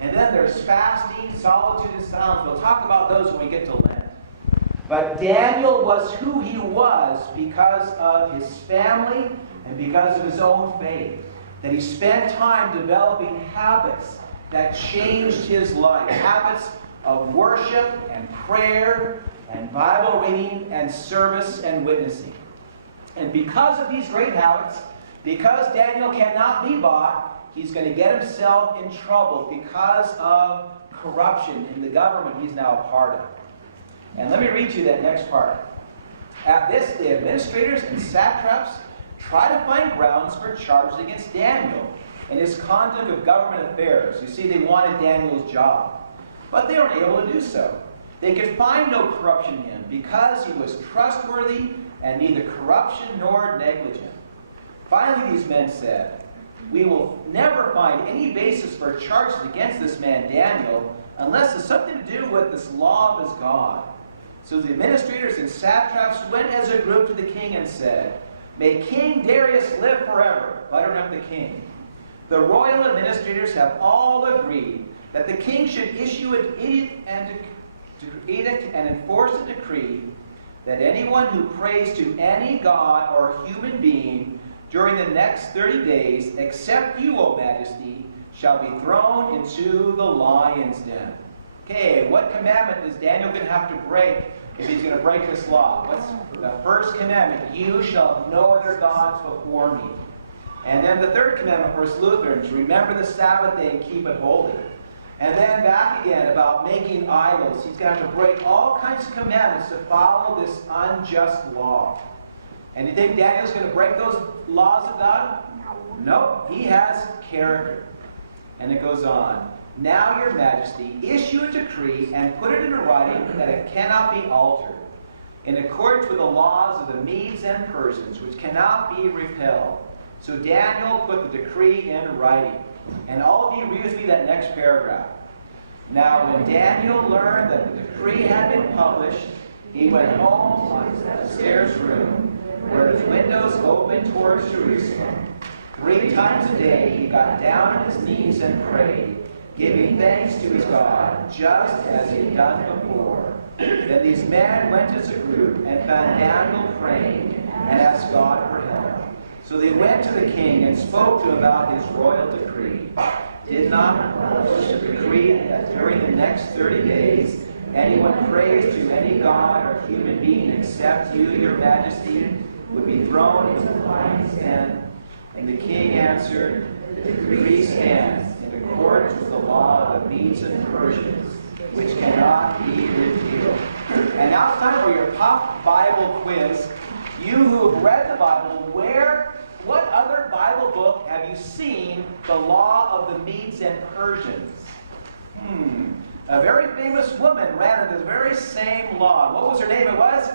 And then there's fasting, solitude, and silence. We'll talk about those when we get to Lent. But Daniel was who he was because of his family and because of his own faith. That he spent time developing habits that changed his life. Habits of worship and prayer and Bible reading and service and witnessing. And because of these great habits, because Daniel cannot be bought, he's going to get himself in trouble because of corruption in the government he's now a part of. And let me read you that next part. At this, the administrators and satraps try to find grounds for charges against Daniel and his conduct of government affairs. You see, they wanted Daniel's job. But they weren't able to do so. They could find no corruption in him because he was trustworthy and neither corruption nor negligent. Finally, these men said, "We will never find any basis for charges against this man Daniel unless it's something to do with this law of his God." So the administrators and satraps went as a group to the king and said, "May King Darius live forever." Letter of the king. The royal administrators have all agreed that the king should issue an edict and enforce a decree that anyone who prays to any god or human being during the next 30 days, except you, O Majesty, shall be thrown into the lion's den. Okay, what commandment is Daniel going to have to break if he's going to break this law? What's the first commandment? You shall have no other gods before me. And then the third commandment for us Lutherans, remember the Sabbath day and keep it holy. And then back again about making idols. He's going to have to break all kinds of commandments to follow this unjust law. And you think Daniel's going to break those laws of God? No, he has character. And it goes on. Now, Your Majesty, issue a decree and put it in writing that it cannot be altered, in accordance with the laws of the Medes and Persians, which cannot be repelled. So Daniel put the decree in writing. And all of you read with me that next paragraph. Now, when Daniel learned that the decree had been published, he went home on his upstairs room, where his windows opened towards Jerusalem. 3 times a day he got down on his knees and prayed, giving thanks to his God, just as he had done before. Then these men went as a group and found Daniel praying and asked God for help. So they went to the king and spoke to him about his royal decree. Did not publish a decree that during the next 30 days anyone prays to any god or human being except you, Your Majesty, would be thrown into the lion's den. And the king answered, the decree stands in accordance with the law of the Medes and Persians, which cannot be repealed. And now it's time for your pop Bible quiz. You who have read the Bible, what other Bible book have you seen the law of the Medes and Persians? A very famous woman ran under the very same law. What was her name? It was?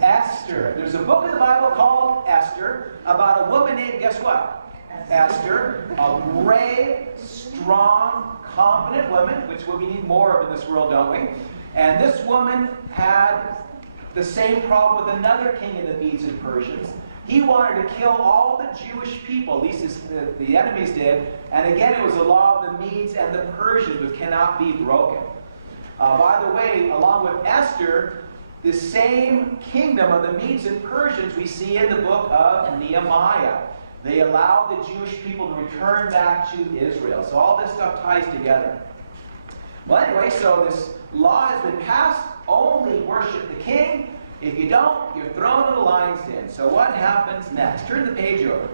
Esther. There's a book in the Bible called Esther about a woman named, guess what? Esther. A brave, strong, confident woman, which we need more of in this world, don't we? And this woman had the same problem with another king of the Medes and Persians. He wanted to kill all the Jewish people, at least the enemies did. And again, it was the law of the Medes and the Persians, which cannot be broken. By the way, along with Esther, the same kingdom of the Medes and Persians we see in the book of Nehemiah. They allowed the Jewish people to return back to Israel. So all this stuff ties together. Well, anyway, so this law has been passed. Only worship the king. If you don't, you're thrown in the lion's den. So what happens next? Turn the page over.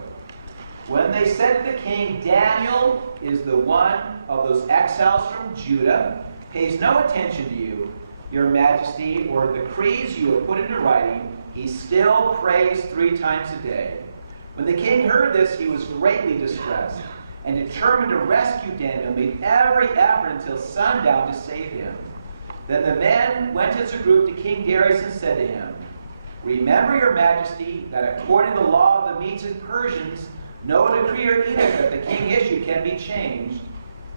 When they said to the king, Daniel is the one of those exiles from Judah, pays no attention to you, Your Majesty, or the decrees you have put into writing, he still prays 3 times a day. When the king heard this, he was greatly distressed and determined to rescue Daniel, made every effort until sundown to save him. Then the men went as a group to King Darius and said to him, Remember, Your Majesty, that according to the law of the Medes and Persians, no decree or edict that the king issued can be changed.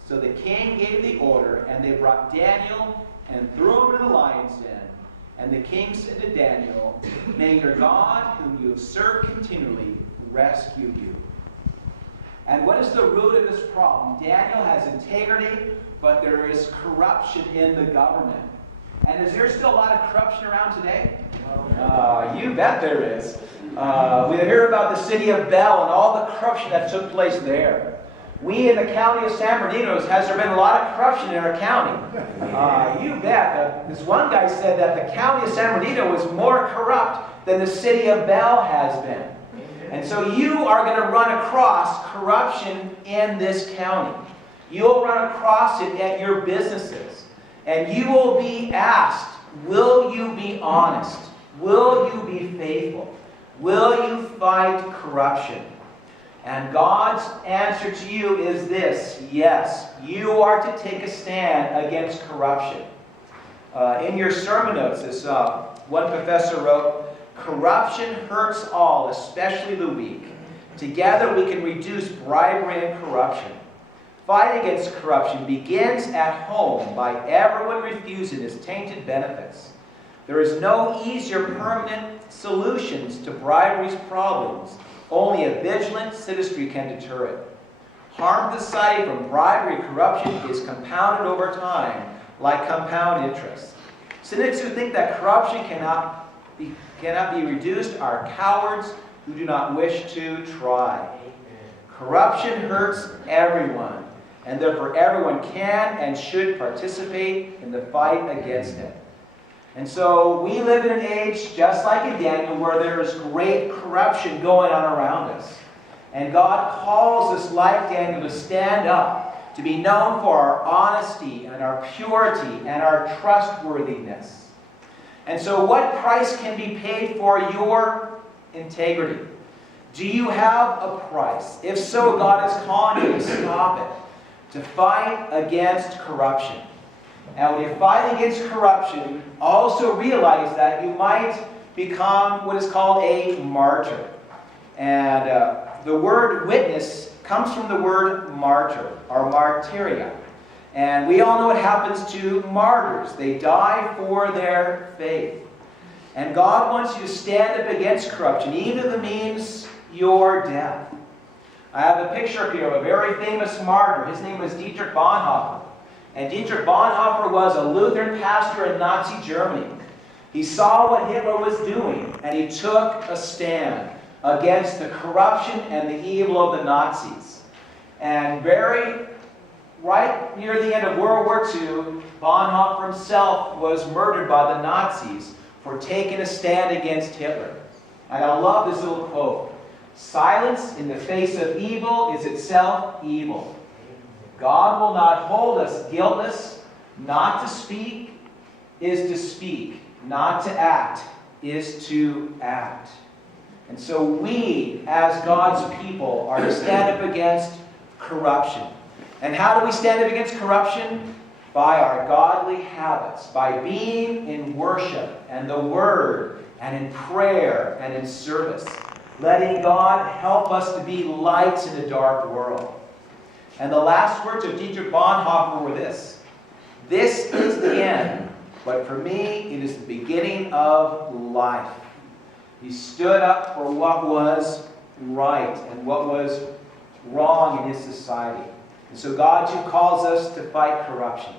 So the king gave the order, and they brought Daniel and threw him into the lion's den. And the king said to Daniel, May your God, whom you have served continually, rescue you. And what is the root of this problem? Daniel has integrity, but there is corruption in the government. And is there still a lot of corruption around today? You bet there is. We hear about the city of Bell and all the corruption that took place there. We in the county of San Bernardino, has there been a lot of corruption in our county? You bet. This one guy said that the county of San Bernardino was more corrupt than the city of Bell has been. And so you are going to run across corruption in this county. You'll run across it at your businesses. And you will be asked, will you be honest? Will you be faithful? Will you fight corruption? And God's answer to you is this: yes, you are to take a stand against corruption. In your sermon notes, this one professor wrote, "Corruption hurts all, especially the weak. Together we can reduce bribery and corruption. Fight against corruption begins at home by everyone refusing his tainted benefits. There is no easier permanent solutions to bribery's problems. Only a vigilant citizenry can deter it. Harm to society from bribery and corruption is compounded over time like compound interest. Cynics who think that corruption cannot be reduced are cowards who do not wish to try. Corruption hurts everyone, and therefore everyone can and should participate in the fight against it." And so we live in an age, just like in Daniel, where there is great corruption going on around us. And God calls us, like Daniel, to stand up, to be known for our honesty and our purity and our trustworthiness. And so what price can be paid for your integrity? Do you have a price? If so, God is calling you to stop it, to fight against corruption. And when you fight against corruption, also realize that you might become what is called a martyr. And the word witness comes from the word martyr, or martyria. And we all know what happens to martyrs. They die for their faith. And God wants you to stand up against corruption, even if it means your death. I have a picture up here of a very famous martyr. His name was Dietrich Bonhoeffer. And Dietrich Bonhoeffer was a Lutheran pastor in Nazi Germany. He saw what Hitler was doing, and he took a stand against the corruption and the evil of the Nazis. And right near the end of World War II, Bonhoeffer himself was murdered by the Nazis for taking a stand against Hitler. And I love this little quote: "Silence in the face of evil is itself evil. God will not hold us guiltless. Not to speak is to speak. Not to act is to act." And so we, as God's people, are to stand up against corruption. And how do we stand up against corruption? By our godly habits, by being in worship and the Word and in prayer and in service, letting God help us to be lights in a dark world. And the last words of Dietrich Bonhoeffer were this: "This is the end, but for me it is the beginning of life." He stood up for what was right and what was wrong in his society. And so God too calls us to fight corruption.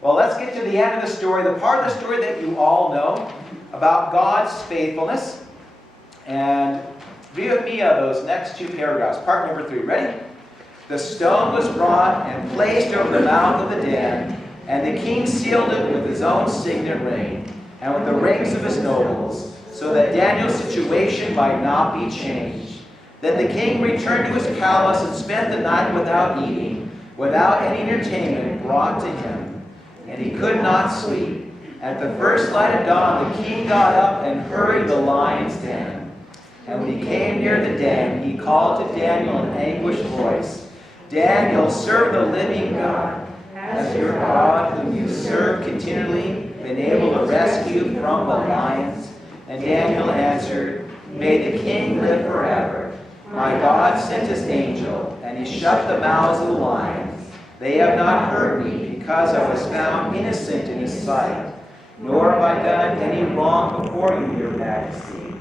Well, let's get to the end of the story, the part of the story that you all know about God's faithfulness. And read with me those next two paragraphs. Part number 3. Ready? "The stone was brought and placed over the mouth of the den, and the king sealed it with his own signet ring, and with the rings of his nobles, so that Daniel's situation might not be changed. Then the king returned to his palace and spent the night without eating, without any entertainment brought to him. And he could not sleep. At the first light of dawn, the king got up and hurried to the lion's den. And when he came near the den, he called to Daniel in an anguished voice, 'Daniel, serve the living God. Has your God, whom you serve continually, been able to rescue from the lions?' And Daniel answered, 'May the king live forever. My God sent his angel, and he shut the mouths of the lions. They have not hurt me, because I was found innocent in his sight. Nor have I done any wrong before you, your majesty.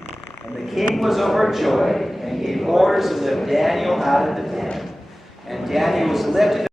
And the king was overjoyed and gave orders to lift Daniel out of the den. And Daniel was lifted